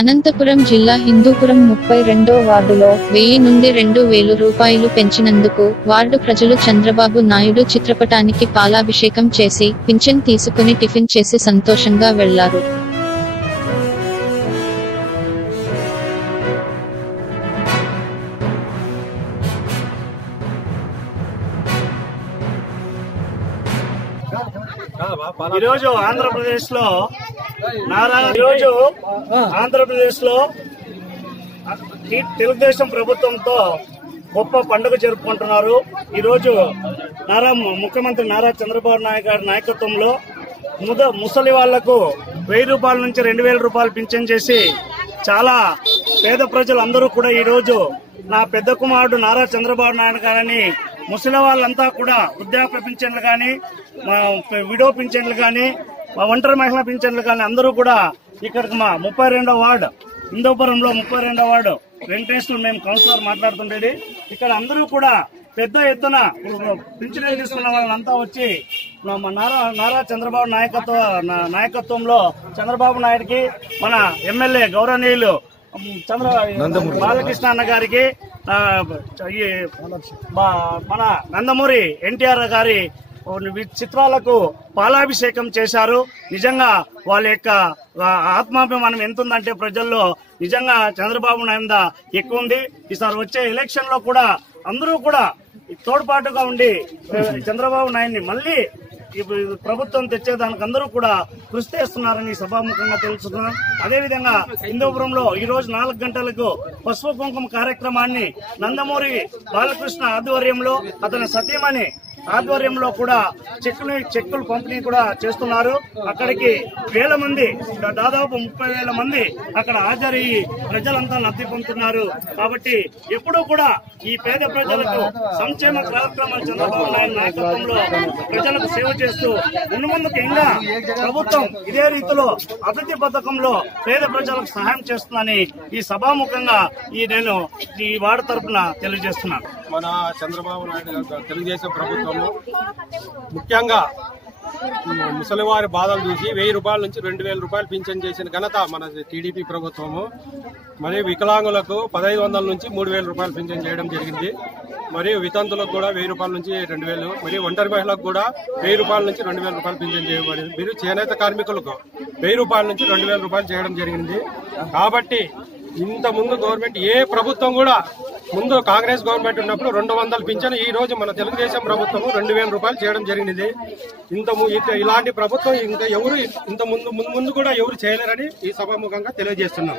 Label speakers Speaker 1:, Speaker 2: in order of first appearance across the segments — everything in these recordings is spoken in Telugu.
Speaker 1: అనంతపురం జిల్లా హిందూపురం ముప్పై రెండో వార్డులో వెయ్యి నుండి రెండు వేలు రూపాయలు పెంచినందుకు వార్డు ప్రజలు చంద్రబాబు నాయుడు చిత్రపటానికి పాలాభిషేకం చేసి పింఛన్ తీసుకుని టిఫిన్ చేసి సంతోషంగా వెళ్ళారు.
Speaker 2: ఈరోజు ఆంధ్రప్రదేశ్లో నారా ఈరోజు ఆంధ్రప్రదేశ్లో తెలుగుదేశం ప్రభుత్వంతో గొప్ప పండుగ జరుపుకుంటున్నారు. ఈరోజు నారా ముఖ్యమంత్రి నారా చంద్రబాబు నాయుడు గారి నాయకత్వంలో ముద ముసలి వాళ్ళకు వెయ్యి రూపాయల నుంచి రెండు వేల రూపాయలు పింఛన్ చేసి చాలా పేద ప్రజలందరూ కూడా ఈరోజు నా పెద్ద కుమారుడు నారా చంద్రబాబు నాయుడు గారని ముసలి వాళ్ళంతా కూడా వృద్ధాప్య పింఛన్లు కానీ విడో పింఛన్లు కానీ మా ఒంటరి మహిళా పింఛన్లు కానీ అందరూ కూడా ఇక్కడికి మా ముప్పై రెండో వార్డు హిందూపురంలో ముప్పై రెండో వార్డు వెంకటేశ్వర మేము కౌన్సిలర్ మాట్లాడుతుండేది. ఇక్కడ అందరూ కూడా పెద్ద ఎత్తున పింఛన్లు తీసుకున్న వాళ్ళంతా వచ్చి మా నారా నారా చంద్రబాబు నాయకత్వ నాయకత్వంలో చంద్రబాబు నాయుడుకి మన ఎమ్మెల్యే గౌరవనీయులు చంద్ర బాలకృష్ణ అన్న గారికి మన నందమూరి ఎన్టీఆర్ గారి చిత్రాలకు పాలాభిషేకం చేశారు. నిజంగా వాళ్ళ యొక్క ఆత్మాభిమానం ఎంత ఉందంటే ప్రజల్లో నిజంగా చంద్రబాబు నాయుడు ఎక్కువ ఉంది. ఈసారి వచ్చే ఎలక్షన్లో కూడా అందరూ కూడా తోడ్పాటుగా ఉండి చంద్రబాబు నాయుడిని మళ్ళీ ప్రభుత్వం తెచ్చేదానికి అందరూ కూడా కృషి చేస్తున్నారని సభాముఖంగా తెలుసుకున్నాం అదేవిధంగా హిందూపురంలో ఈ రోజు నాలుగు గంటలకు పసుపు కుంకుమ కార్యక్రమాన్ని నందమూరి బాలకృష్ణ ఆధ్వర్యంలో అతని సతీమణి ఆధ్వర్యంలో కూడా చెక్కులు చెక్కులు పంపిణీ కూడా చేస్తున్నారు. అక్కడికి వేల మంది దాదాపు ముప్పై వేల మంది అక్కడ హాజరయ్యి ప్రజలంతా లబ్ధి పొందుతున్నారు. కాబట్టి ఎప్పుడూ కూడా ఈ పేద ప్రజలకు సంక్షేమ కార్యక్రమాలు చంద్రబాబు నాయుడు నాయకత్వంలో ప్రజలకు సేవ చేస్తూ ముందు ముందుకు ఇంకా ప్రభుత్వం ఇదే రీతిలో అభివృద్ధి పథకంలో పేద ప్రజలకు సహాయం చేస్తుందని ఈ సభాముఖంగా ఈ నేను ఈ వార్డు తరపున తెలియజేస్తున్నాను.
Speaker 3: మన చంద్రబాబు నాయుడు తెలుగుదేశం ప్రభుత్వం ప్రభుత్వము ముఖ్యంగా ముసలివారి బాధలు చూసి వెయ్యి రూపాయల నుంచి రెండు వేల రూపాయలు పింఛన్ చేసిన ఘనత మన టీడీపీ ప్రభుత్వము. మరియు వికలాంగులకు పదహైదు వందల నుంచి మూడు వేల రూపాయలు పింఛన్ చేయడం జరిగింది. మరియు వితంతులకు కూడా వెయ్యి రూపాయల నుంచి రెండు వేలు మరియు ఒంటరి మహిళలకు కూడా వెయ్యి రూపాయల నుంచి రెండు వేల రూపాయలు పింఛన్ చేయబడింది మీరు చేనేత కార్మికులకు వెయ్యి రూపాయల నుంచి రెండు వేల రూపాయలు చేయడం జరిగింది. కాబట్టి ఇంత ముందు గవర్నమెంట్ ఏ ప్రభుత్వం కూడా ముందు కాంగ్రెస్ గవర్నమెంట్ ఉన్నప్పుడు రెండు వందలు పింఛను ఈ రోజు మన తెలుగుదేశం ప్రభుత్వం రెండు వేల రూపాయలు చేయడం జరిగినది. ఇంత ఇలాంటి ప్రభుత్వం ఇంకా ఎవరు ఇంత ముందు ముందు ముందు కూడా ఎవరు చేయలేరని ఈ సభాముఖంగా తెలియజేస్తున్నాం.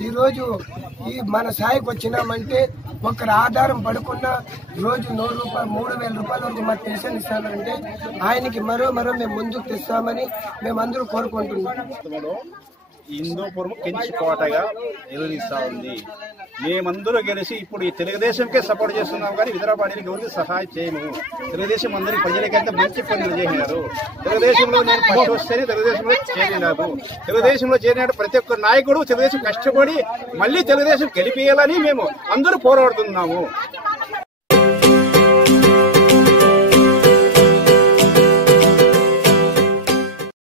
Speaker 4: ఈరోజు ఈ మన స్థాయికి వచ్చినామంటే ఒకరి ఆధారం పడకుండా రోజు నూరు రూపాయలు మూడు వేల రూపాయల వరకు మాకు పెన్షన్ ఇస్తామంటే ఆయనకి మరో మరో మేము ముందుకు తెస్తామని మేమందరూ కోరుకుంటున్నాం.
Speaker 5: హిందూపురం కోటగా నిలదీస్తా ఉంది. మేమందరూ గెలిచి ఇప్పుడు ఈ తెలుగుదేశంకే సపోర్ట్ చేస్తున్నాం కానీ ఇతర పార్టీలకు ఎవరికి సహాయం చేయము. తెలుగుదేశం అందరి ప్రజలకైతే మంచి పనులు చేసినారు. తెలుగుదేశంలో నేను ఫస్ట్ వస్తేనే తెలుగుదేశంలో చేరినాను తెలుగుదేశంలో చేరినాడు ప్రతి ఒక్క నాయకుడు తెలుగుదేశం కష్టపడి మళ్ళీ తెలుగుదేశం గెలిపేయాలని మేము అందరూ పోరాడుతున్నాము.